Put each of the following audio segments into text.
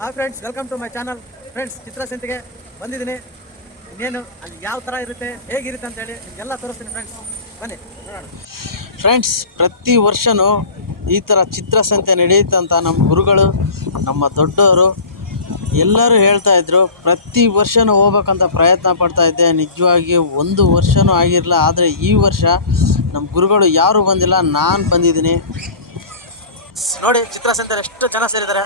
Hi friends welcome to my channel friends ಚಿತ್ರಸಂತೆಗೆ ಬಂದಿದ್ದೀನಿ. ಇನ್ನೇನು, ಅಲ್ಲಿ ಯಾವ ಥರ ಇರುತ್ತೆ, ಹೇಗಿರುತ್ತೆ ಅಂತೇಳಿ ನಿಮಗೆಲ್ಲ ತೋರಿಸ್ತೀನಿ ಫ್ರೆಂಡ್ಸ್ ಬನ್ನಿ. ಫ್ರೆಂಡ್ಸ್ ಪ್ರತಿ ವರ್ಷವೂ ಈ ಥರ ಚಿತ್ರಸಂತೆ ನಡೆಯುತ್ತಂತ ನಮ್ಮ ಗುರುಗಳು, ನಮ್ಮ ದೊಡ್ಡವರು ಎಲ್ಲರೂ ಹೇಳ್ತಾ ಇದ್ರು. ಪ್ರತಿ ವರ್ಷವೂ ಹೋಗ್ಬೇಕಂತ ಪ್ರಯತ್ನ ಪಡ್ತಾ ಇದ್ದೆ. ನಿಜವಾಗಿ ಒಂದು ವರ್ಷವೂ ಆಗಿರಲಿಲ್ಲ. ಆದರೆ ಈ ವರ್ಷ ನಮ್ಮ ಗುರುಗಳು ಯಾರೂ ಬಂದಿಲ್ಲ. ನಾನು ಬಂದಿದ್ದೀನಿ. ನೋಡಿ ಚಿತ್ರಸಂತೆ ಎಷ್ಟು ಜನ ಸೇರಿದ್ದಾರೆ.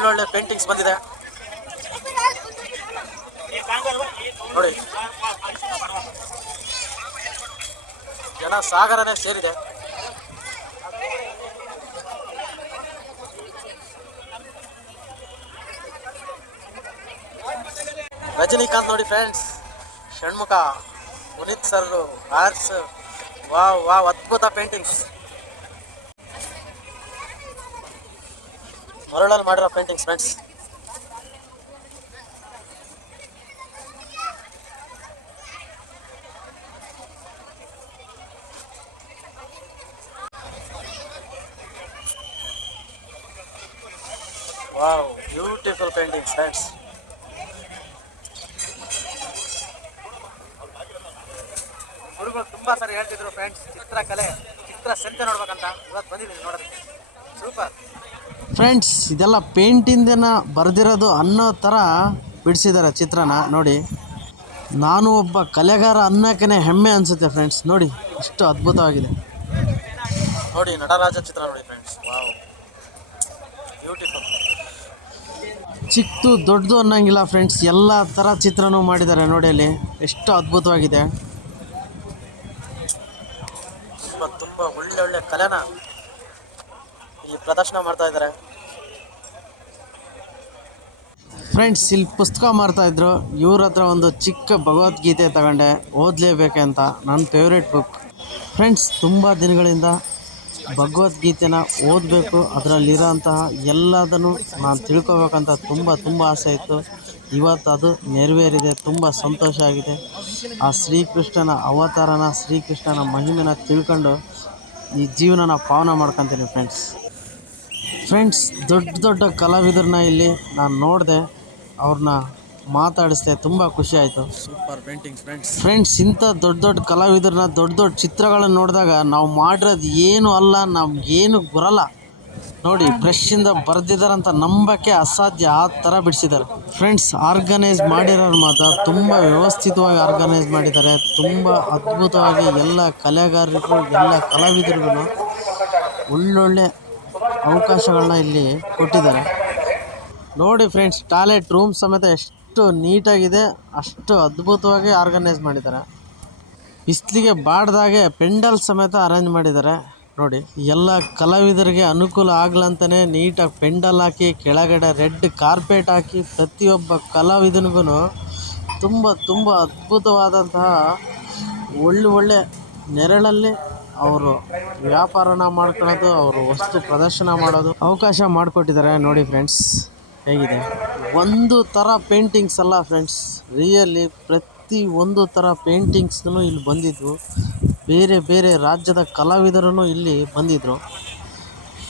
ಒಳ್ಳೊಳ್ಳೆ ಪೇಂಟಿಂಗ್ಸ್ ಬಂದಿದೆ. ನೋಡಿ. ಜನ ಸಾಗರನೇ ಸೇರಿದೆ. ರಜನಿಕಾಂತ್ ನೋಡಿ friends Shanmukha, Puneeth sir arts. Wow ವಾ ಅದ್ಭುತ ಪೇಂಟಿಂಗ್ಸ್ ಮರಳಲ್ಲಿ ಮಾಡಿರೋ paintings friends wow beautiful paintings friends ಗುರುಗಳು ತುಂಬಾ ಸರಿ ಹೇಳ್ತಿದ್ರು ಫ್ರೆಂಡ್ಸ್ ಚಿತ್ರಕಲೆ ಚಿತ್ರ ಸಂತೆ ನೋಡ್ಬೇಕಂತ. ಇವತ್ತು ಬಂದಿದ್ದೀನಿ ನೋಡೋದಕ್ಕೆ. ಸೂಪರ್ ಫ್ರೆಂಡ್ಸ್, ಇದೆಲ್ಲ ಪೇಂಟಿಂದನ ಬರೆದಿರೋದು ಅನ್ನೋ ಥರ ಬಿಡಿಸಿದ್ದಾರೆ ಚಿತ್ರನ, ನೋಡಿ. ನಾನು ಒಬ್ಬ ಕಲೆಗಾರ ಅನ್ನೋಕ್ಕೇ ಹೆಮ್ಮೆ ಅನಿಸುತ್ತೆ ಫ್ರೆಂಡ್ಸ್, ನೋಡಿ, ಎಷ್ಟು ಅದ್ಭುತವಾಗಿದೆ. ನೋಡಿ, ನಟರಾಜ ಚಿತ್ರ ನೋಡಿ ಫ್ರೆಂಡ್ಸ್ ಬ್ಯೂಟಿಫುಲ್ ಚಿಕ್ಕದು ದೊಡ್ಡದು ಅನ್ನೋಂಗಿಲ್ಲ ಫ್ರೆಂಡ್ಸ್, ಎಲ್ಲ ಥರ ಚಿತ್ರನೂ ಮಾಡಿದ್ದಾರೆ ನೋಡಿ ಅಲ್ಲಿ ಎಷ್ಟು ಅದ್ಭುತವಾಗಿದೆ. ತುಂಬ ತುಂಬ ಒಳ್ಳೆ ಒಳ್ಳೆ ಕಲೆನ ಈ ಪ್ರದರ್ಶನ ಮಾಡ್ತಾ ಇದ್ದಾರೆ. ಫ್ರೆಂಡ್ಸ್ ಇಲ್ಲಿ ಪುಸ್ತಕ ಮಾರ್ತಾ ಇದ್ರು. ಇವ್ರ ಹತ್ರ ಒಂದು ಚಿಕ್ಕ ಭಗವದ್ಗೀತೆ ತಗೊಂಡೆ. ಓದಲೇಬೇಕಂತ. ನನ್ನ ಫೇವ್ರೇಟ್ ಬುಕ್ ಫ್ರೆಂಡ್ಸ್ ತುಂಬ ದಿನಗಳಿಂದ ಭಗವದ್ಗೀತೆನ ಓದಬೇಕು, ಅದರಲ್ಲಿರೋಂತಹ ಎಲ್ಲದನ್ನು ನಾನು ತಿಳ್ಕೊಬೇಕಂತ ತುಂಬ ತುಂಬ ಆಸೆ ಇತ್ತು. ಇವತ್ತು ಅದು ನೆರವೇರಿದೆ. ತುಂಬ ಸಂತೋಷ ಆಗಿದೆ. ಆ ಶ್ರೀಕೃಷ್ಣನ ಅವತಾರನ, ಶ್ರೀಕೃಷ್ಣನ ಮಹಿಮೆನ ತಿಳ್ಕೊಂಡು ಈ ಜೀವನನ ಪಾವನ ಮಾಡ್ಕೊತೀನಿ ಫ್ರೆಂಡ್ಸ್ ಫ್ರೆಂಡ್ಸ್ ದೊಡ್ಡ ದೊಡ್ಡ ಕಲಾವಿದರನ್ನ ಇಲ್ಲಿ ನಾನು ನೋಡಿದೆ. ಅವ್ರನ್ನ ಮಾತಾಡಿಸ್ದೆ ತುಂಬ ಖುಷಿ ಆಯಿತು. ಸೂಪರ್ ಪೇಂಟಿಂಗ್ ಫ್ರೆಂಡ್ಸ್ ಫ್ರೆಂಡ್ಸ್ ಇಂಥ ದೊಡ್ಡ ದೊಡ್ಡ ಕಲಾವಿದರನ್ನ ದೊಡ್ಡ ದೊಡ್ಡ ಚಿತ್ರಗಳನ್ನ ನೋಡಿದಾಗ ನಾವು ಮಾಡಿರೋದು ಏನು ಅಲ್ಲ ನಮ್ಗೇನು ಬರಲ್ಲ. ನೋಡಿ ಬ್ರಷಿಂದ ಬರೆದಿದ್ದಾರಂತ ನಂಬಕ್ಕೆ ಅಸಾಧ್ಯ ಆ ಥರ ಬಿಡಿಸಿದ್ದಾರೆ ಫ್ರೆಂಡ್ಸ್ ಆರ್ಗನೈಸ್ ಮಾಡಿರೋರು ಮಾತ್ರ ತುಂಬ ವ್ಯವಸ್ಥಿತವಾಗಿ ಆರ್ಗನೈಸ್ ಮಾಡಿದ್ದಾರೆ. ತುಂಬ ಅದ್ಭುತವಾಗಿ ಎಲ್ಲ ಕಲೆಗಾರರಿಗೂ ಎಲ್ಲ ಕಲಾವಿದರಿಗೂ ಒಳ್ಳೊಳ್ಳೆ ಅವಕಾಶಗಳನ್ನ ಇಲ್ಲಿ ಕೊಟ್ಟಿದ್ದಾರೆ. ನೋಡಿ ಫ್ರೆಂಡ್ಸ್ ಟಾಯ್ಲೆಟ್ ರೂಮ್ ಸಮೇತ ಎಷ್ಟು ನೀಟಾಗಿದೆ, ಅಷ್ಟು ಅದ್ಭುತವಾಗಿ ಆರ್ಗನೈಸ್ ಮಾಡಿದ್ದಾರೆ. ಬಿಸಿಲಿಗೆ ಬಾಡ್ದಾಗೆ ಪೆಂಡಲ್ ಸಮೇತ ಅರೇಂಜ್ ಮಾಡಿದ್ದಾರೆ. ನೋಡಿ, ಎಲ್ಲ ಕಲಾವಿದರಿಗೆ ಅನುಕೂಲ ಆಗ್ಲಂತಲೇ ನೀಟಾಗಿ ಪೆಂಡಲ್ ಹಾಕಿ, ಕೆಳಗಡೆ ರೆಡ್ ಕಾರ್ಪೆಟ್ ಹಾಕಿ ಪ್ರತಿಯೊಬ್ಬ ಕಲಾವಿದನಿಗೂ ತುಂಬ ತುಂಬ ಅದ್ಭುತವಾದಂತಹ ಒಳ್ಳೆ ಒಳ್ಳೆ ನೆರಳಲ್ಲಿ ಅವರು ವ್ಯಾಪಾರನ ಮಾಡ್ಕೊಳ್ಳೋದು ಅವರು ವಸ್ತು ಪ್ರದರ್ಶನ ಮಾಡೋದು ಅವಕಾಶ ಮಾಡಿಕೊಟ್ಟಿದ್ದಾರೆ. ನೋಡಿ ಫ್ರೆಂಡ್ಸ್ ಹೇಗಿದೆ? ಒಂದು ಥರ ಪೇಂಟಿಂಗ್ಸ್ ಅಲ್ಲ ಫ್ರೆಂಡ್ಸ್ ರಿಯಲಿ ಪ್ರತಿ ಒಂದು ಥರ ಪೇಂಟಿಂಗ್ಸ್ನೂ ಇಲ್ಲಿ ಬಂದಿದ್ವು. ಬೇರೆ ಬೇರೆ ರಾಜ್ಯದ ಕಲಾವಿದರು ಇಲ್ಲಿ ಬಂದಿದ್ದರು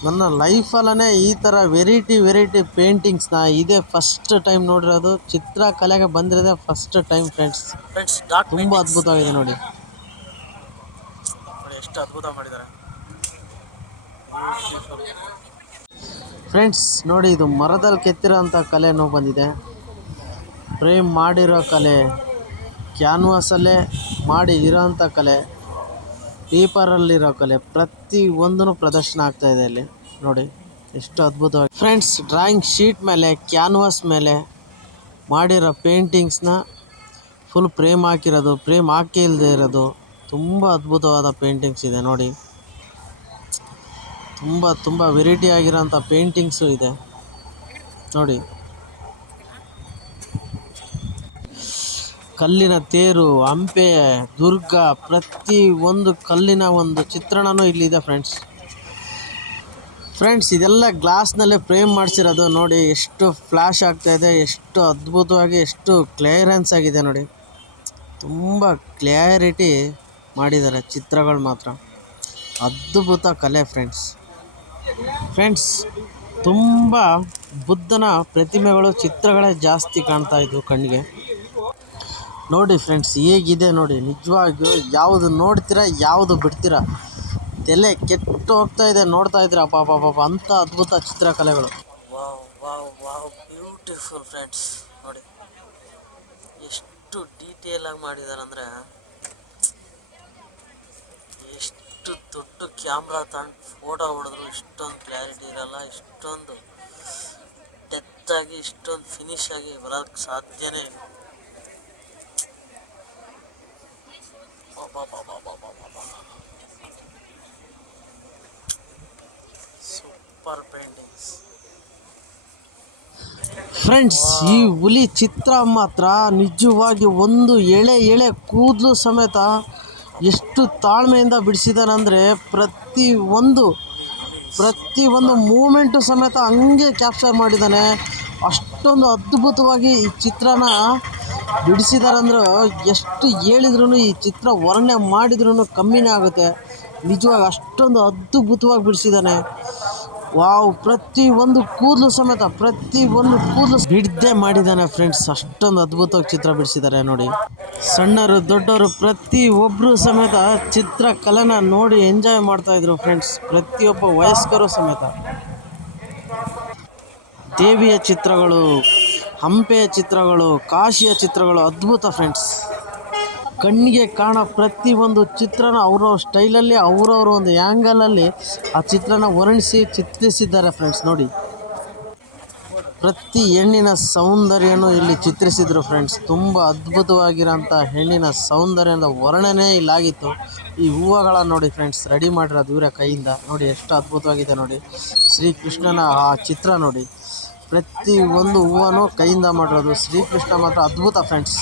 ನನ್ನ ಲೈಫಲ್ಲೇ ಈ ಥರ ವೆರೈಟಿ ವೆರೈಟಿ ಪೇಂಟಿಂಗ್ಸ್ನ ಇದೇ ಫಸ್ಟ್ ಟೈಮ್ ನೋಡಿರೋದು. ಚಿತ್ರಕಲೆಗೆ ಬಂದಿರೋದೇ ಫಸ್ಟ್ ಟೈಮ್ ಫ್ರೆಂಡ್ಸ್ ಫ್ರೆಂಡ್ಸ್ ತುಂಬ ಅದ್ಭುತವಾಗಿದೆ ನೋಡಿ ಎಷ್ಟು ಅದ್ಭುತ ಮಾಡಿದ್ದಾರೆ. ಫ್ರೆಂಡ್ಸ್ ನೋಡಿ ಇದು ಮರದಲ್ಲಿ ಕೆತ್ತಿರೋಂಥ ಕಲೆನೂ ಬಂದಿದೆ. ಫ್ರೇಮ್ ಮಾಡಿರೋ ಕಲೆ, ಕ್ಯಾನ್ವಾಸಲ್ಲೇ ಮಾಡಿ ಇರೋಂಥ ಕಲೆ, ಪೇಪರಲ್ಲಿರೋ ಕಲೆ, ಪ್ರತಿ ಒಂದೂ ಪ್ರದರ್ಶನ ಆಗ್ತಾ ಇದೆ ಇಲ್ಲಿ. ನೋಡಿ, ಎಷ್ಟು ಅದ್ಭುತವಾಗಿ. ಫ್ರೆಂಡ್ಸ್ ಡ್ರಾಯಿಂಗ್ ಶೀಟ್ ಮೇಲೆ ಕ್ಯಾನ್ವಾಸ್ ಮೇಲೆ ಮಾಡಿರೋ ಪೇಂಟಿಂಗ್ಸ್ನ ಫುಲ್ ಫ್ರೇಮ್ ಹಾಕಿರೋದು ಫ್ರೇಮ್ ಹಾಕಿ ಇಲ್ಲದೆ ಇರೋದು, ತುಂಬ ಅದ್ಭುತವಾದ ಪೇಂಟಿಂಗ್ಸ್ ಇದೆ. ನೋಡಿ ತುಂಬ ತುಂಬ ವೆರೈಟಿ ಆಗಿರೋಂಥ ಪೇಂಟಿಂಗ್ಸು ಇದೆ. ನೋಡಿ. ಕಲ್ಲಿನ ತೇರು, ಹಂಪೆ, ದುರ್ಗ, ಪ್ರತಿ ಒಂದು ಕಲ್ಲಿನ ಒಂದು ಚಿತ್ರಣನೂ ಇಲ್ಲಿದೆ ಫ್ರೆಂಡ್ಸ್ ಫ್ರೆಂಡ್ಸ್ ಇದೆಲ್ಲ ಗ್ಲಾಸ್ನಲ್ಲೇ ಫ್ರೇಮ್ ಮಾಡಿಸಿರೋದು ನೋಡಿ, ಎಷ್ಟು ಫ್ಲ್ಯಾಶ್ ಆಗ್ತಾ ಇದೆ, ಎಷ್ಟು ಅದ್ಭುತವಾಗಿ, ಎಷ್ಟು ಕ್ಲಿಯರೆನ್ಸ್ ಆಗಿದೆ ನೋಡಿ. ತುಂಬ ಕ್ಲ್ಯಾರಿಟಿ ಮಾಡಿದ್ದಾರೆ ಚಿತ್ರಗಳು ಮಾತ್ರ. ಅದ್ಭುತ ಕಲೆ ಫ್ರೆಂಡ್ಸ್ ಫ್ರೆಂಡ್ಸ್ ತುಂಬ ಬುದ್ಧನ ಪ್ರತಿಮೆಗಳು, ಚಿತ್ರಗಳೇ ಜಾಸ್ತಿ ಕಾಣ್ತಾ ಇದ್ವು ಕಣ್ಣಿಗೆ. ನೋಡಿ ಫ್ರೆಂಡ್ಸ್ ಹೇಗಿದೆ ನೋಡಿ, ನಿಜವಾಗಿಯೂ ಯಾವುದು ನೋಡ್ತೀರಾ, ಯಾವುದು ಬಿಡ್ತೀರಾ? ತಲೆ ಕೆಟ್ಟು ಹೋಗ್ತಾ ಇದೆ, ನೋಡ್ತಾ ಇದ್ರೆ ಪಾಪ ಪಾಪ ಅಂಥ ಅದ್ಭುತ ಚಿತ್ರಕಲೆಗಳು. ಬ್ಯೂಟಿಫುಲ್ ಫ್ರೆಂಡ್ಸ್ ನೋಡಿ, ಎಷ್ಟು ಡೀಟೇಲ್ ಆಗಿ ಮಾಡಿದ್ದಾರೆ ಅಂದರೆ ಎಷ್ಟು ದೊಡ್ಡ ಕ್ಯಾಮ್ರಾ ತಗೊಂಡು ಫೋಟೋ ಹೊಡೆದ್ರು ಇಷ್ಟೊಂದು ಕ್ಲಾರಿಟಿ ಇರಲ್ಲ, ಇಷ್ಟೊಂದು ಡೆತ್ ಆಗಿ, ಇಷ್ಟೊಂದು ಫಿನಿಶ್ ಆಗಿ ಬರೋಕ್ಕೆ ಸಾಧ್ಯನೇ ಸೂಪರ್ ಪೇಂಟಿಂಗ್ಸ್ ಫ್ರೆಂಡ್ಸ್ ಈ ಹುಲಿ ಚಿತ್ರ ಮಾತ್ರ ನಿಜವಾಗಿ ಒಂದು ಎಳೆ ಎಳೆ ಕೂದಲು ಸಮೇತ ಎಷ್ಟು ತಾಳ್ಮೆಯಿಂದ ಬಿಡಿಸಿದಾನಂದರೆ ಪ್ರತಿ ಒಂದು ಪ್ರತಿ ಒಂದು ಮೂಮೆಂಟು ಸಮೇತ ಹಂಗೆ ಕ್ಯಾಪ್ಚರ್ ಮಾಡಿದ್ದಾನೆ. ಅಷ್ಟೊಂದು ಅದ್ಭುತವಾಗಿ ಈ ಚಿತ್ರನ ಬಿಡಿಸಿದಾರಂದ್ರೆ ಎಷ್ಟು ಹೇಳಿದ್ರು ಈ ಚಿತ್ರ ವರ್ಣನೆ ಮಾಡಿದ್ರೂ ಕಮ್ಮಿನೇ ಆಗುತ್ತೆ. ನಿಜವಾಗಿ ಅಷ್ಟೊಂದು ಅದ್ಭುತವಾಗಿ ಬಿಡಿಸಿದ್ದಾನೆ. ವಾವ್, ಪ್ರತಿ ಒಂದು ಕೂದಲು ಸಮೇತ, ಪ್ರತಿ ಒಂದು ಕೂದಲು ಬಿಡದೆ ಮಾಡಿದ್ದಾನೆ ಫ್ರೆಂಡ್ಸ್ ಅಷ್ಟೊಂದು ಅದ್ಭುತವಾಗಿ ಚಿತ್ರ ಬಿಡಿಸಿದ್ದಾರೆ ನೋಡಿ. ಸಣ್ಣರು, ದೊಡ್ಡವರು, ಪ್ರತಿ ಒಬ್ಬರು ಸಮೇತ ಚಿತ್ರಕಲೆನ ನೋಡಿ ಎಂಜಾಯ್ ಮಾಡ್ತಾ ಇದ್ರು ಫ್ರೆಂಡ್ಸ್ ಪ್ರತಿಯೊಬ್ಬ ವಯಸ್ಕರು ಸಮೇತ. ದೇವಿಯ ಚಿತ್ರಗಳು, ಹಂಪೆಯ ಚಿತ್ರಗಳು, ಕಾಶಿಯ ಚಿತ್ರಗಳು ಅದ್ಭುತ ಫ್ರೆಂಡ್ಸ್ ಕಣ್ಣಿಗೆ ಕಾಣೋ ಒಂದು ಚಿತ್ರನ ಅವ್ರವ್ರ ಸ್ಟೈಲಲ್ಲಿ, ಅವ್ರವ್ರ ಒಂದು ಆ್ಯಂಗಲಲ್ಲಿ ಆ ಚಿತ್ರನ ವರ್ಣಿಸಿ ಚಿತ್ರಿಸಿದ್ದಾರೆ ಫ್ರೆಂಡ್ಸ್ ನೋಡಿ. ಪ್ರತಿ ಹೆಣ್ಣಿನ ಸೌಂದರ್ಯನೂ ಇಲ್ಲಿ ಚಿತ್ರಿಸಿದರು ಫ್ರೆಂಡ್ಸ್ ತುಂಬ ಅದ್ಭುತವಾಗಿರೋಂಥ ಹೆಣ್ಣಿನ ಸೌಂದರ್ಯದ ವರ್ಣನೆ ಇಲ್ಲಾಗಿತ್ತು. ಈ ಹೂವುಗಳ ನೋಡಿ ಫ್ರೆಂಡ್ಸ್ ರೆಡಿ ಮಾಡಿರೋದು ಇವರ ಕೈಯಿಂದ, ನೋಡಿ ಎಷ್ಟು ಅದ್ಭುತವಾಗಿದೆ ನೋಡಿ. ಶ್ರೀಕೃಷ್ಣನ ಆ ಚಿತ್ರ ನೋಡಿ. ಪ್ರತಿ ಒಂದು ಹೂವನ್ನು ಕೈಯಿಂದ ಮಾಡಿರೋದು ಶ್ರೀಕೃಷ್ಣ ಮಾತ್ರ ಅದ್ಭುತ ಫ್ರೆಂಡ್ಸ್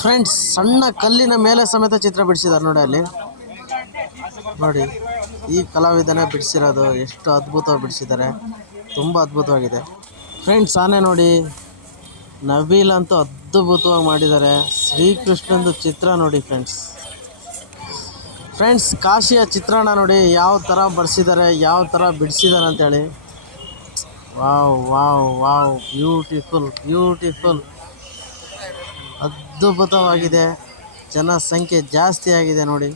ಫ್ರೆಂಡ್ಸ್ ಸಣ್ಣ ಕಲ್ಲಿನ ಮೇಲೆ ಸಮೇತ ಚಿತ್ರ ಬಿಡಿಸಿದ್ದಾರೆ ನೋಡಿ ಅಲ್ಲಿ. ನೋಡಿ, ಈ ಕಲಾವಿದನೇ ಬಿಡಿಸಿರೋದು ಎಷ್ಟು ಅದ್ಭುತವಾಗಿ ಬಿಡಿಸಿದ್ದಾರೆ. ತುಂಬ ಅದ್ಭುತವಾಗಿದೆ. ಫ್ರೆಂಡ್ಸ್ ಆನೆ ನೋಡಿ, ನವೀಲ್ ಅಂತೂ ಅದ್ಭುತವಾಗಿ ಮಾಡಿದ್ದಾರೆ. ಶ್ರೀಕೃಷ್ಣಂದು ಚಿತ್ರ ನೋಡಿ ಫ್ರೆಂಡ್ಸ್ ಫ್ರೆಂಡ್ಸ್ ಕಾಶಿಯ ಚಿತ್ರಣ ನೋಡಿ, ಯಾವ ಥರ ಬರ್ಸಿದ್ದಾರೆ, ಯಾವ ಥರ ಬಿಡಿಸಿದ್ದಾರೆ ಅಂತೇಳಿ. Wow wow wow beautiful beautiful ಅದ್ಭುತವಾಗಿದೆ. ಜನಸಂಖ್ಯೆ ಜಾಸ್ತಿ ಆಗಿದೆ ನೋಡಿ.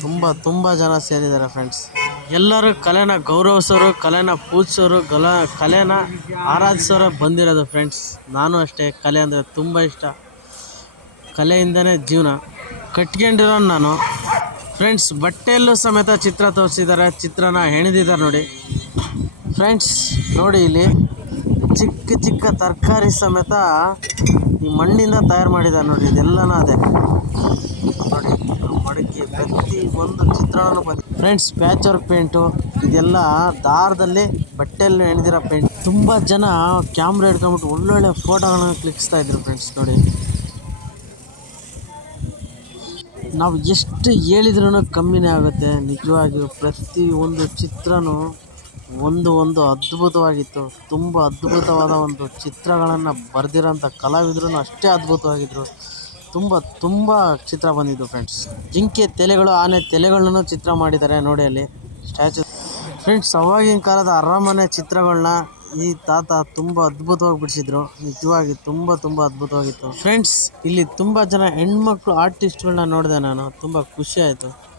ತುಂಬ ತುಂಬ ಜನ ಸೇರಿದ್ದಾರೆ ಫ್ರೆಂಡ್ಸ್ ಎಲ್ಲರೂ ಕಲೆನ ಗೌರವಿಸೋರು, ಕಲೆನ ಪೂಜಿಸೋರು, ಗಲ, ಕಲೆನ ಆರಾಧಿಸೋರು ಬಂದಿರೋದು ಫ್ರೆಂಡ್ಸ್ ನಾನು ಅಷ್ಟೇ, ಕಲೆ ಅಂದರೆ ತುಂಬ ಇಷ್ಟ. ಕಲೆಯಿಂದನೇ ಜೀವನ. ಕಟ್ಕೊಂಡಿರೋ ನಾನು. ಫ್ರೆಂಡ್ಸ್ ಬಟ್ಟೆಯಲ್ಲೂ ಸಮೇತ ಚಿತ್ರ ತೋರಿಸಿದ್ದಾರೆ, ಚಿತ್ರನ ಹೆಣೆದಿದ್ದಾರೆ ನೋಡಿ. ಫ್ರೆಂಡ್ಸ್ ನೋಡಿ ಇಲ್ಲಿ. ಚಿಕ್ಕ ಚಿಕ್ಕ ತರಕಾರಿ ಸಮೇತ ಈ ಮಣ್ಣಿಂದ ತಯಾರು ಮಾಡಿದ್ದಾರೆ ನೋಡಿ, ಇದೆಲ್ಲನೂ ಅದೇ. ನೋಡಿ ಮಡಕೆ ಪ್ರತಿ ಒಂದು ಚಿತ್ರಣನೂ ಫ್ರೆಂಡ್ಸ್ ಪ್ಯಾಚ್ ವರ್ಕ್ ಪೇಂಟು ಇದೆಲ್ಲ ದಾರದಲ್ಲಿ ಬಟ್ಟೆಯಲ್ಲಿ ಹೆಣ್ದಿರೋ ಪೇಂಟ್ ತುಂಬ ಜನ ಕ್ಯಾಮ್ರಾ ಹಿಡ್ಕೊಂಬಿಟ್ಟು ಒಳ್ಳೊಳ್ಳೆ ಫೋಟೋಗಳನ್ನ ಕ್ಲಿಕ್ಸ್ತಾ ಇದ್ರು ಫ್ರೆಂಡ್ಸ್ ನೋಡಿ. ನಾವು ಎಷ್ಟು ಹೇಳಿದ್ರೂ ಕಮ್ಮಿನೇ ಆಗುತ್ತೆ. ನಿಜವಾಗಿಯೂ ಪ್ರತಿ ಒಂದು ಚಿತ್ರನೂ ಒಂದು ಒಂದು ಅದ್ಭುತವಾಗಿತ್ತು. ತುಂಬ ಅದ್ಭುತವಾದ ಒಂದು ಚಿತ್ರಗಳನ್ನು ಬರೆದಿರೋಂಥ ಕಲಾವಿದ್ರು ಅಷ್ಟೇ ಅದ್ಭುತವಾಗಿದ್ದರು ತುಂಬ ತುಂಬ ಚಿತ್ರ ಬಂದಿದ್ದು ಫ್ರೆಂಡ್ಸ್. ಜಿಂಕೆ ತಲೆಗಳು ಆನೆ ತಲೆಗಳನ್ನು ಚಿತ್ರ ಮಾಡಿದ್ದಾರೆ ನೋಡಿ ಅಲ್ಲಿ ಸ್ಟ್ಯಾಚು. ಫ್ರೆಂಡ್ಸ್, ಅವಾಗಿನ ಕಾಲದ ಅರಮನೆ ಚಿತ್ರಗಳನ್ನ ಈ ತಾತ ತುಂಬ ಅದ್ಭುತವಾಗಿ ಬಿಡಿಸಿದ್ರು. ನಿಜವಾಗಿ ತುಂಬ ತುಂಬ ಅದ್ಭುತವಾಗಿತ್ತು. ಫ್ರೆಂಡ್ಸ್, ಇಲ್ಲಿ ತುಂಬ ಜನ ಹೆಣ್ಮಕ್ಳು ಆರ್ಟಿಸ್ಟ್ಗಳನ್ನ ನೋಡಿದೆ ನಾನು. ತುಂಬ ಖುಷಿ ಆಯಿತು.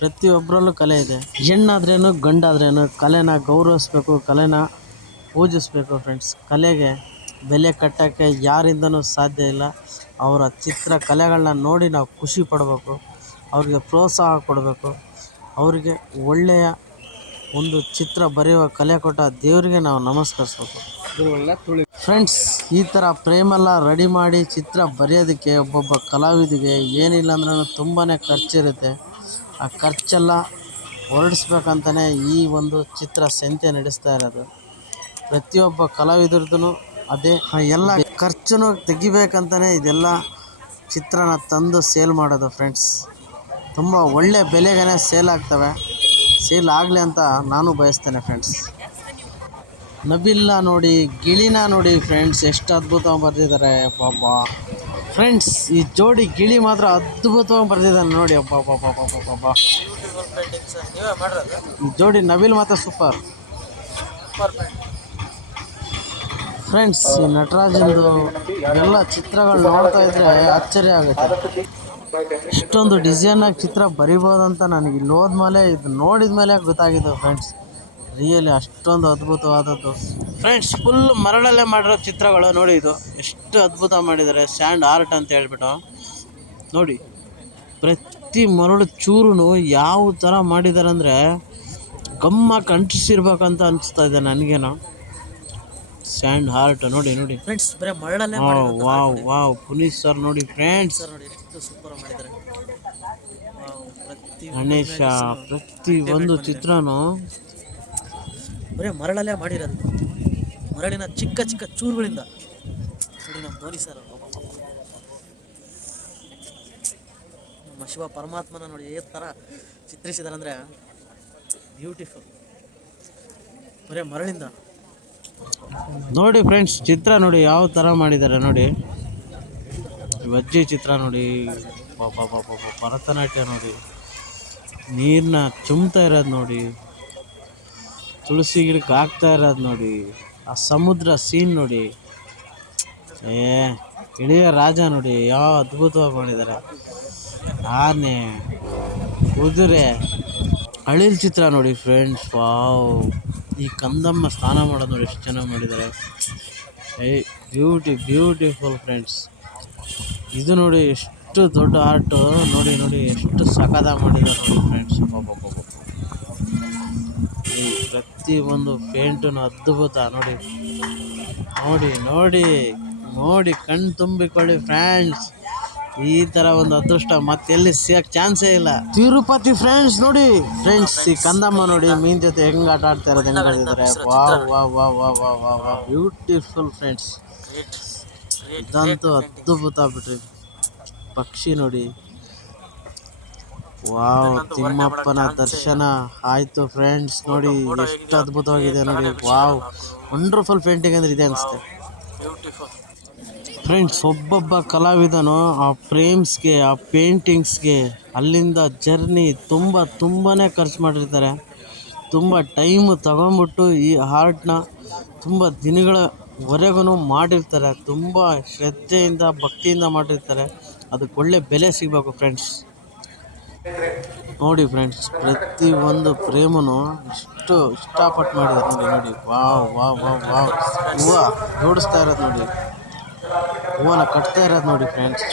ಪ್ರತಿಯೊಬ್ಬರಲ್ಲೂ ಕಲೆ ಇದೆ. ಹೆಣ್ಣಾದ್ರೇನು, ಗಂಡಾದ್ರೇನು, ಕಲೆನ ಗೌರವಿಸ್ಬೇಕು, ಕಲೆನ ಪೂಜಿಸ್ಬೇಕು ಫ್ರೆಂಡ್ಸ್ ಕಲೆಗೆ ಬೆಲೆ ಕಟ್ಟೋಕ್ಕೆ ಯಾರಿಂದನೂ ಸಾಧ್ಯ ಇಲ್ಲ. ಅವರ ಚಿತ್ರ ಕಲೆಗಳನ್ನ ನೋಡಿ ನಾವು ಖುಷಿ ಪಡಬೇಕು. ಅವ್ರಿಗೆ ಪ್ರೋತ್ಸಾಹ ಕೊಡಬೇಕು. ಅವರಿಗೆ ಒಳ್ಳೆಯ ಒಂದು ಚಿತ್ರ ಬರೆಯುವ ಕಲೆ ಕೊಟ್ಟ ದೇವರಿಗೆ ನಾವು ನಮಸ್ಕರಿಸ್ಬೇಕು. ಫ್ರೆಂಡ್ಸ್ ಈ ಥರ ಪ್ರೇಮೆಲ್ಲ ರೆಡಿ ಮಾಡಿ ಚಿತ್ರ ಬರೆಯೋದಕ್ಕೆ ಒಬ್ಬೊಬ್ಬ ಕಲಾವಿದಿಗೆ ಏನಿಲ್ಲ ಅಂದ್ರೂ ತುಂಬಾ ಖರ್ಚಿರುತ್ತೆ. ಆ ಖರ್ಚೆಲ್ಲ ಹೊರಡಿಸ್ಬೇಕಂತಲೇ ಈ ಒಂದು ಚಿತ್ರ ಸಂತೆ ನಡೆಸ್ತಾ ಇರೋದು. ಪ್ರತಿಯೊಬ್ಬ ಕಲಾವಿದ್ರದ್ದು ಅದೇ ಎಲ್ಲ ಖರ್ಚನ್ನು ತೆಗಿಬೇಕಂತಲೇ ಇದೆಲ್ಲ ಚಿತ್ರನ ತಂದು ಸೇಲ್ ಮಾಡೋದು ಫ್ರೆಂಡ್ಸ್. ತುಂಬ ಒಳ್ಳೆ ಬೆಲೆಗೇ ಸೇಲ್ ಆಗ್ತವೆ. ಸೇಲ್ ಆಗಲಿ ಅಂತ ನಾನು ಬಯಸ್ತೇನೆ ಫ್ರೆಂಡ್ಸ್. ನಬಿಲ್ಲ ನೋಡಿ, ಗಿಳಿನ ನೋಡಿ ಫ್ರೆಂಡ್ಸ್, ಎಷ್ಟು ಅದ್ಭುತವಾಗಿ ಬರೆದಿದ್ದಾರೆ. ಪಾಪ ಫ್ರೆಂಡ್ಸ್ ಈ ಜೋಡಿ ಗಿಳಿ ಮಾತ್ರ ಅದ್ಭುತವಾಗಿ ಬರ್ತಿದ್ದಾನೆ ನೋಡಿ. ಪಾಪ ಈ ಜೋಡಿ ನವಿಲ್ ಮಾತ್ರ ಸೂಪರ್ ಫ್ರೆಂಡ್ಸ್ ಈ ನಟರಾಜಂದು ಎಲ್ಲ ಚಿತ್ರಗಳು ನೋಡ್ತಾ ಇದ್ರೆ ಆಶ್ಚರ್ಯ ಆಗುತ್ತೆ. ಇಷ್ಟೊಂದು ಡಿಸೈನ್ ಆಗಿ ಚಿತ್ರ ಬರಿಬೋದಂತ ನನಗೆ ಇಲ್ಲಿ ಹೋದ್ಮೇಲೆ, ಇದು ನೋಡಿದ ಮೇಲೆ ಗೊತ್ತಾಗಿದೆ ಫ್ರೆಂಡ್ಸ್ ರಿಯಲಿ ಅಷ್ಟೊಂದು ಅದ್ಭುತವಾದದ್ದು. ಫ್ರೆಂಡ್ಸ್ ಫುಲ್ ಮರಳಲ್ಲೇ ಮಾಡಿರೋ ಚಿತ್ರಗಳು ನೋಡಿ ಇದು. ಎಷ್ಟು ಅದ್ಭುತ ಮಾಡಿದ್ದಾರೆ. ಸ್ಯಾಂಡ್ ಆರ್ಟ್ ಅಂತ ಹೇಳ್ಬಿಟ್ಟು. ನೋಡಿ ಪ್ರತಿ ಮರಳು ಚೂರು ಯಾವ ಥರ ಮಾಡಿದ್ದಾರೆ ಅಂದರೆ ಗಮ್ಮ ಕಂಟಿಸಿರ್ಬೇಕಂತ ಅನಿಸ್ತಾ ಇದೆ ನನಗೇನೋ. ಸ್ಯಾಂಡ್ ಹಾರ್ಟ್ ನೋಡಿ ನೋಡಿ. ಫ್ರೆಂಡ್ಸ್ ಬರೀ ಮರಳಲ್ಲೇ ವಾವ್ ವಾವ್ ಪುನೀತ್ ಸರ್ ನೋಡಿ ಫ್ರೆಂಡ್ಸ್ ಸರ್ ನೋಡಿ ಎಷ್ಟು ಸೂಪರ್ ಮಾಡಿದ್ದಾರೆ. ಗಣೇಶ ಪ್ರತಿ ಒಂದು ಚಿತ್ರನೂ ಬರೀ ಮರಳಲ್ಲೇ ಮಾಡಿರೋದು. ಮರಳಿನ ಚಿಕ್ಕ ಚಿಕ್ಕ ಚೂರುಗಳಿಂದ. ನೋಡಿ ನಮ್ಮ ಧೋನಿ ಸರ್ ನಮ್ಮ ಶಿವ ಪರಮಾತ್ಮನ ನೋಡಿ ಏ ಥರ ಚಿತ್ರಿಸಿದಾರೆ ಅಂದರೆ ಬ್ಯೂಟಿಫುಲ್ ಬರೀ ಮರಳಿಂದ. ನೋಡಿ ಫ್ರೆಂಡ್ಸ್ ಚಿತ್ರ ನೋಡಿ ಯಾವ ಥರ ಮಾಡಿದ್ದಾರೆ ನೋಡಿ. ವಜ್ಜಿ ಚಿತ್ರ ನೋಡಿ. ಪಾಪ ಪಾಪ ಭರತನಾಟ್ಯ ನೋಡಿ. ನೀರನ್ನ ಚುಮ್ತಾ ಇರೋದು ನೋಡಿ. ತುಳಸಿ ಗಿಡಕ್ಕೆ ಹಾಕ್ತಾ ಇರೋದು ನೋಡಿ. ಆ ಸಮುದ್ರ ಸೀನ್ ನೋಡಿ. ಏ, ಇಳಿಯ ರಾಜ ನೋಡಿ ಯಾವ ಅದ್ಭುತವಾಗಿ ಮಾಡಿದ್ದಾರೆ. ಆನೆ, ಕುದುರೆ, ಅಳಿಲ್ ಚಿತ್ರ ನೋಡಿ ಫ್ರೆಂಡ್ಸ್ ವಾವ್. ಈ ಕಂದಮ್ಮ ಸ್ನಾನ ಮಾಡೋದು ನೋಡಿ ಎಷ್ಟು ಚೆನ್ನಾಗಿ ಮಾಡಿದ್ದಾರೆ. ಏ ಬ್ಯೂಟಿ ಬ್ಯೂಟಿಫುಲ್ ಫ್ರೆಂಡ್ಸ್ ಇದು ನೋಡಿ ಎಷ್ಟು ದೊಡ್ಡ ಆರ್ಟು ನೋಡಿ ನೋಡಿ, ಎಷ್ಟು ಸಖದ ಮಾಡಿದ್ದಾರೆ ನೋಡಿ ಫ್ರೆಂಡ್ಸ್ ಈ ಪ್ರತಿ ಒಂದು ಪೇಂಟನ್ನು ಅದ್ಭುತ ನೋಡಿ. ನೋಡಿ ನೋಡಿ ನೋಡಿ ಕಣ್ ತುಂಬಿಕೊಳ್ಳಿ ಫ್ರೆಂಡ್ಸ್. ಈ ತರ ಒಂದು ಅದೃಷ್ಟ ಮತ್ತೆಲ್ಲಿ ಸಿಗಕ್ ಚಾನ್ಸೇ ಇಲ್ಲ. ತಿರುಪತಿ ಫ್ರೆಂಡ್ಸ್ ನೋಡಿ. ಫ್ರೆಂಡ್ಸ್ ಈ ಕಂದಮ್ಮ ನೋಡಿ ಮೀನ್ ಜೊತೆ ಹೆಂಗ್ ಆಟ ಆಡ್ತಾ ಇರೋದು ಹೆಂಗ್ ಹೇಳಿದ್ದಾರೆ ವಾ ವಾ ವಾ ವಾ ವಾ ವಾ ವಾವ್ ಬ್ಯೂಟಿಫುಲ್ ಫ್ರೆಂಡ್ಸ್ ಇದಂತೂ ಅದ್ಭುತ ಬಿಟ್ರಿ ಪಕ್ಷಿ ನೋಡಿ. ವಾವ್ ತಿಮ್ಮಪ್ಪನ ದರ್ಶನ. ಆಯ್ತು ಫ್ರೆಂಡ್ಸ್ ನೋಡಿ ಎಷ್ಟು ಅದ್ಭುತವಾಗಿದೆ ನೋಡಿ. ವಾವ್ ವಂಡರ್ಫುಲ್ ಪೇಂಟಿಂಗ್ ಅಂದ್ರೆ ಇದೆ ಅನಿಸುತ್ತೆ. ಫ್ರೆಂಡ್ಸ್ ಒಬ್ಬೊಬ್ಬ ಕಲಾವಿದನು ಆ ಫ್ರೇಮ್ಸ್ಗೆ ಆ ಪೇಂಟಿಂಗ್ಸ್ಗೆ ಅಲ್ಲಿಂದ ಜರ್ನಿ ತುಂಬ ತುಂಬಾ ಖರ್ಚು ಮಾಡಿರ್ತಾರೆ. ತುಂಬ ಟೈಮ್ ತಗೊಂಬಿಟ್ಟು ಈ ಆರ್ಟ್ನ ತುಂಬ ದಿನಗಳವರೆಗೂ ಮಾಡಿರ್ತಾರೆ. ತುಂಬ ಶ್ರದ್ಧೆಯಿಂದ ಭಕ್ತಿಯಿಂದ ಮಾಡಿರ್ತಾರೆ. ಅದಕ್ಕೆ ಒಳ್ಳೆ ಬೆಲೆ ಸಿಗಬೇಕು ಫ್ರೆಂಡ್ಸ್ ನೋಡಿ ಫ್ರೆಂಡ್ಸ್ ಪ್ರತಿ ಒಂದು ಫ್ರೇಮನು ಇಷ್ಟು ಇಷ್ಟಪಟ್ಟು ಮಾಡಿದ್ದಾರೆ ನೋಡಿ ನೋಡಿ. Wow wow wow wow. ಹೂವ ಜೋಡಿಸ್ತಾ ಇರೋದು ನೋಡಿ. ಹೂವನ್ನ ಕಟ್ತಾ ಇರೋದು ನೋಡಿ ಫ್ರೆಂಡ್ಸ್.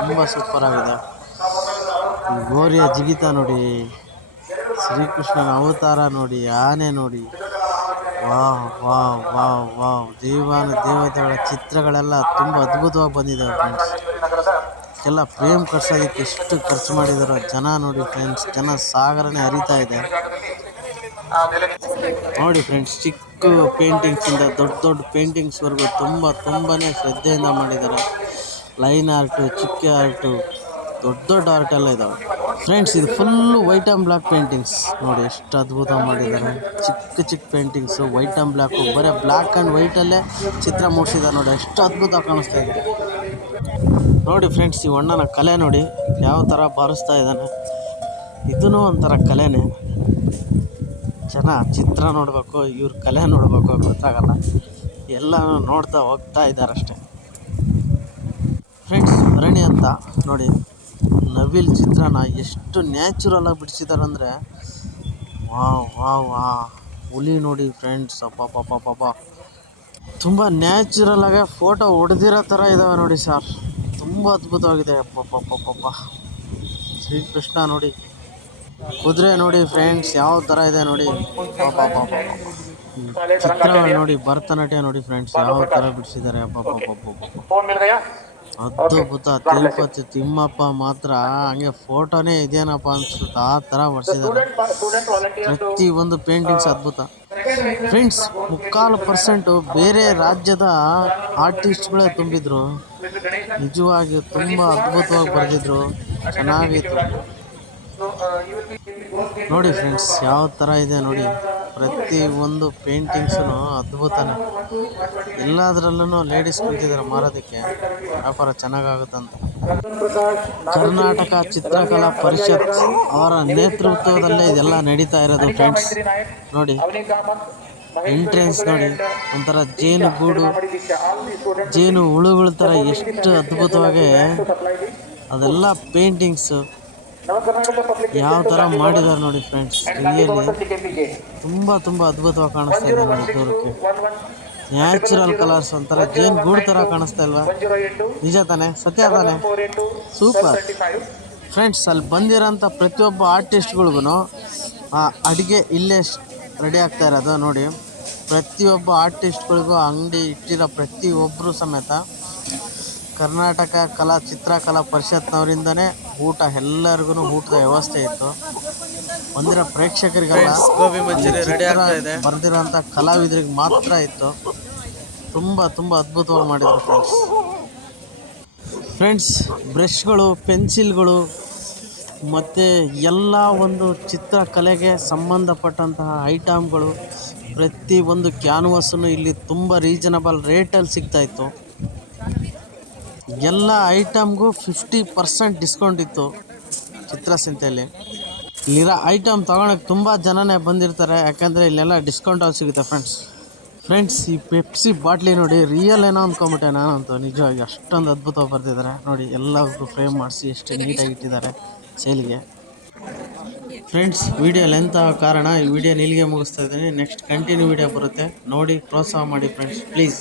ತುಂಬ ಸೂಪರ್ ಆಗಿದೆ. ಗೋರಿಯ ಜಿಗಿತ ನೋಡಿ. ಶ್ರೀಕೃಷ್ಣನ ಅವತಾರ ನೋಡಿ, ಆನೆ ನೋಡಿ. Wow wow wow wow. ದೇವಾನ, ದೇವತೆಗಳ ಚಿತ್ರಗಳೆಲ್ಲ ತುಂಬ ಅದ್ಭುತವಾಗಿ ಬಂದಿದ್ದಾವೆ ಫ್ರೆಂಡ್ಸ್. ಎಲ್ಲ ಫ್ರೇಮ್ ಕಟ್ಸೋದಕ್ಕೆ ಎಷ್ಟು ಖರ್ಚು ಮಾಡಿದಾರೋ ಜನ ನೋಡಿ ಫ್ರೆಂಡ್ಸ್ ಜನ ಸಾಗರನೇ ಹರಿತಾ ಇದೆ. ನೋಡಿ ಫ್ರೆಂಡ್ಸ್ ಚಿಕ್ಕ ಪೇಂಟಿಂಗ್ಸಿಂದ ದೊಡ್ಡ ದೊಡ್ಡ ಪೇಂಟಿಂಗ್ಸ್ವರೆಗೂ ತುಂಬ ತುಂಬಾ ಶ್ರದ್ಧೆಯಿಂದ ಮಾಡಿದ್ದಾರೆ ಲೈನ್ ಆರ್ಟು ಚಿಕ್ಕ ಆರ್ಟು ದೊಡ್ಡ ದೊಡ್ಡ ಆರ್ಟ್ ಎಲ್ಲ ಇದಾವೆ. ಫ್ರೆಂಡ್ಸ್ ಇದು full white and black paintings ನೋಡಿ ಎಷ್ಟು ಅದ್ಭುತ ಮಾಡಿದ್ದಾರೆ ಚಿಕ್ಕ ಚಿಕ್ಕ ಪೇಂಟಿಂಗ್ಸು ವೈಟ್ ಆ್ಯಂಡ್ ಬ್ಲ್ಯಾಕು ಬರೀ ಬ್ಲ್ಯಾಕ್ ಆ್ಯಂಡ್ ವೈಟಲ್ಲೇ ಚಿತ್ರ ಮೂಡಿಸಿದ್ದಾರೆ ನೋಡಿ, ಎಷ್ಟು ಅದ್ಭುತ ಕಾಣಿಸ್ತಾ ಇದೆ. ನೋಡಿ ಫ್ರೆಂಡ್ಸ್ ಈ ಅಣ್ಣನ ಕಲೆ ನೋಡಿ ಯಾವ ಥರ ಬಾರಿಸ್ತಾ ಇದ್ದಾನೆ. ಇದೂ ಒಂಥರ ಕಲೆನೇ. ಜನ ಚಿತ್ರ ನೋಡಬೇಕು, ಇವ್ರ ಕಲೆ ನೋಡಬೇಕು ಗೊತ್ತಾಗಲ್ಲ. ಎಲ್ಲ ನೋಡ್ತಾ ಹೋಗ್ತಾ ಇದ್ದಾರೆ ಅಷ್ಟೇ. ಫ್ರೆಂಡ್ಸ್ ಭರಣಿ ಅಂತ ನೋಡಿ, ನವಿಲ್ ಚಿತ್ರನ ಎಷ್ಟು ನ್ಯಾಚುರಲ್ ಆಗಿ ಬಿಡಿಸಿದ್ದಾರೆ ಅಂದರೆ, ವಾವ್ ವಾವ್ ವಾ ಹುಲಿ ನೋಡಿ ಫ್ರೆಂಡ್ಸ್ ಅಪ್ಪ ತುಂಬ ನ್ಯಾಚುರಲ್ ಆಗಿ ಫೋಟೋ ಹೊಡೆದಿರೋ ಥರ ಇದ್ದಾವೆ ನೋಡಿ ಸರ್ ತುಂಬ ಅದ್ಭುತವಾಗಿದೆ. ಅಪ್ಪಪ್ಪಪ್ಪಪ್ಪ. ಶ್ರೀಕೃಷ್ಣ ನೋಡಿ. ಕುದುರೆ ನೋಡಿ ಫ್ರೆಂಡ್ಸ್, ಯಾವ ಥರ ಇದೆ ನೋಡಿ. ಚಿತ್ರ ನೋಡಿ, ಭರತನಾಟ್ಯ ನೋಡಿ ಫ್ರೆಂಡ್ಸ್, ಯಾವ ಥರ ಬಿಡಿಸಿದ್ದಾರೆ. ಅದ್ಭುತ, ತಿರುಪತಿ ತಿಮ್ಮಪ್ಪ ಮಾತ್ರ, ಹಂಗೆ ಫೋಟೋನೇ ಇದೇನಪ್ಪ ಅನ್ಸುತ್ತೆ. ಆ ಥರ ಬರ್ಸಿದ್ದಾರೆ. ಪ್ರತಿ ಒಂದು ಪೇಂಟಿಂಗ್ಸ್ ಅದ್ಭುತ. ಫ್ರೆಂಡ್ಸ್ ಮುಕ್ಕಾಲು ಪರ್ಸೆಂಟು ಬೇರೆ ರಾಜ್ಯದ ಆರ್ಟಿಸ್ಟ್ಗಳೇ ತುಂಬಿದ್ರು. ನಿಜವಾಗಿ ತುಂಬ ಅದ್ಭುತವಾಗಿ ಬರೆದಿದ್ರು. ಚೆನ್ನಾಗಿತ್ತು ನೋಡಿ ಫ್ರೆಂಡ್ಸ್ ಯಾವ ಥರ ಇದೆ ನೋಡಿ. ಪ್ರತಿ ಒಂದು ಪೇಂಟಿಂಗ್ಸೂ ಅದ್ಭುತನೇ. ಎಲ್ಲದರಲ್ಲೂ ಲೇಡೀಸ್ ಕುಂತಿದ್ದಾರೆ ಮಾರೋದಕ್ಕೆ. ವ್ಯಾಪಾರ ಚೆನ್ನಾಗಾಗುತ್ತಂತ. ಕರ್ನಾಟಕ ಚಿತ್ರಕಲಾ ಪರಿಷತ್ ಅವರ ನೇತೃತ್ವದಲ್ಲೇ ಇದೆಲ್ಲ ನಡೀತಾ ಇರೋದು ಫ್ರೆಂಡ್ಸ್ ನೋಡಿ. ಎಂಟ್ರೆನ್ಸ್ ನೋಡಿ, ಒಂಥರ ಜೇನು ಗೂಡು, ಜೇನು ಹುಳುಗಳ ತರ ಎಷ್ಟು ಅದ್ಭುತವಾಗಿ ಅದೆಲ್ಲ ಪೇಂಟಿಂಗ್ಸ್ ಯಾವ ತರ ಮಾಡಿದ್ದಾರೆ ನೋಡಿ ಫ್ರೆಂಡ್ಸ್ ಇಲ್ಲಿ ತುಂಬ ತುಂಬ ಅದ್ಭುತವಾಗಿ ಕಾಣಿಸ್ತಾ ಇದೆ ನೋಡಿ ದೂರಕ್ಕೆ. ನ್ಯಾಚುರಲ್ ಕಲರ್ಸ್ ಒಂಥರ ಜೇನು ಗೂಡು ತರ ಕಾಣಿಸ್ತಾ ಇಲ್ವಾ? ನಿಜ ತಾನೆ? ಸತ್ಯ ತಾನೆ? ಸೂಪರ್ ಫ್ರೆಂಡ್ಸ್ ಅಲ್ಲಿ ಬಂದಿರೋಂಥ ಪ್ರತಿಯೊಬ್ಬ ಆರ್ಟಿಸ್ಟ್ಗಳಿಗೂ ಅಡುಗೆ ಇಲ್ಲೇ ರೆಡಿ ಆಗ್ತಾ ಇರೋದು ನೋಡಿ. ಪ್ರತಿಯೊಬ್ಬ ಆರ್ಟಿಸ್ಟ್ಗಳಿಗೂ ಅಂಗಡಿ ಇಟ್ಟಿರೋ ಪ್ರತಿಯೊಬ್ಬರು ಸಮೇತ ಕರ್ನಾಟಕ ಕಲಾ ಚಿತ್ರಕಲಾ ಪರಿಷತ್ನವರಿಂದನೇ ಊಟ ಎಲ್ಲರಿಗೂ ಊಟದ ವ್ಯವಸ್ಥೆ ಇತ್ತು. ಬಂದಿರೋ ಪ್ರೇಕ್ಷಕರಿಗೆಲ್ಲ ಬರೆದಿರೋಂಥ ಕಲಾವಿದರಿಗೆ ಮಾತ್ರ ಇತ್ತು. ತುಂಬ ತುಂಬ ಅದ್ಭುತವಾಗಿ ಮಾಡಿದರು ಫ್ರೆಂಡ್ಸ್ ಫ್ರೆಂಡ್ಸ್ ಬ್ರಷ್ಗಳು ಪೆನ್ಸಿಲ್ಗಳು ಮತ್ತು ಎಲ್ಲ ಒಂದು ಚಿತ್ರಕಲೆಗೆ ಸಂಬಂಧಪಟ್ಟಂತಹ ಐಟಮ್ಗಳು ಪ್ರತಿ ಒಂದು ಕ್ಯಾನ್ವಸ್ಸನ್ನು ಇಲ್ಲಿ ತುಂಬ ರೀಸನಬಲ್ ರೇಟಲ್ಲಿ ಸಿಗ್ತಾಯಿತ್ತು ಎಲ್ಲ ಐಟಮ್ಗೂ ಫಿಫ್ಟಿ ಪರ್ಸೆಂಟ್ ಡಿಸ್ಕೌಂಟ್ ಇತ್ತು ಚಿತ್ರಸಂತೆಯಲ್ಲಿ ಇಲ್ಲಿರೋ ಐಟಮ್ ತೊಗೊಳಕ್ಕೆ ತುಂಬ ಜನನೇ ಬಂದಿರ್ತಾರೆ, ಯಾಕಂದರೆ ಇಲ್ಲೆಲ್ಲ ಡಿಸ್ಕೌಂಟಲ್ಲಿ ಸಿಗುತ್ತೆ ಫ್ರೆಂಡ್ಸ್. ಫ್ರೆಂಡ್ಸ್, ಈ ಪೆಪ್ಸಿ ಬಾಟ್ಲಿ ನೋಡಿ ರಿಯಲ್ ಏನೋ ಅಂದ್ಕೊಂಬಿಟ್ಟೆ ನಾನಂತೂ ನಿಜವಾಗಿ ಅಷ್ಟೊಂದು ಅದ್ಭುತವಾಗಿ ಬರ್ತಿದ್ದಾರೆ ನೋಡಿ ಎಲ್ಲದಕ್ಕೂ ಫ್ರೇಮ್ ಮಾಡಿಸಿ ಎಷ್ಟು ನೀಟಾಗಿ ಇಟ್ಟಿದ್ದಾರೆ. ಸೇಲಿಗೆ. ಫ್ರೆಂಡ್ಸ್ ವಿಡಿಯೋ ಲೆಂತ್ ಆಗೋ ಕಾರಣ ಈ ವಿಡಿಯೋ ಇಲ್ಲಿಗೆ ಮುಗಿಸ್ತಾ ಇದ್ದೀನಿ. ನೆಕ್ಸ್ಟ್ ಕಂಟಿನ್ಯೂ ವಿಡಿಯೋ ಬರುತ್ತೆ. ನೋಡಿ, ಪ್ರೋತ್ಸಾಹ ಮಾಡಿ ಫ್ರೆಂಡ್ಸ್ ಪ್ಲೀಸ್